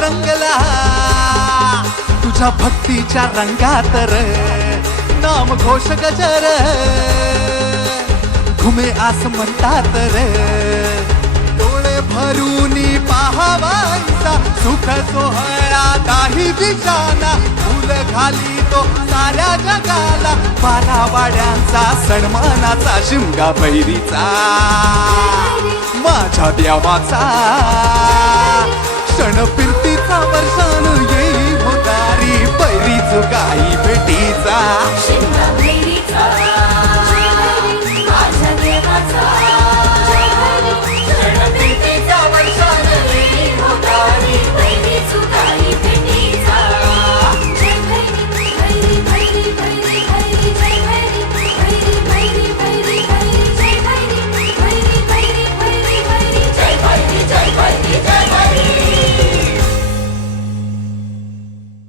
रंगला तुझ्या भक्तीच्या रंगात र नाम घोष गजर घुमे आस म्हणतात रे डोळे भरूनी पाहावायचा सुख सोहळा काही दिशाना फुल घाली तो साऱ्या जगाला बारावाड्यांचा सन्मानाचा शिमगा भैरीचा माझ्या देवाचा क्षण फिरतीचा वर्षान येई होदारी बैरी चुकाई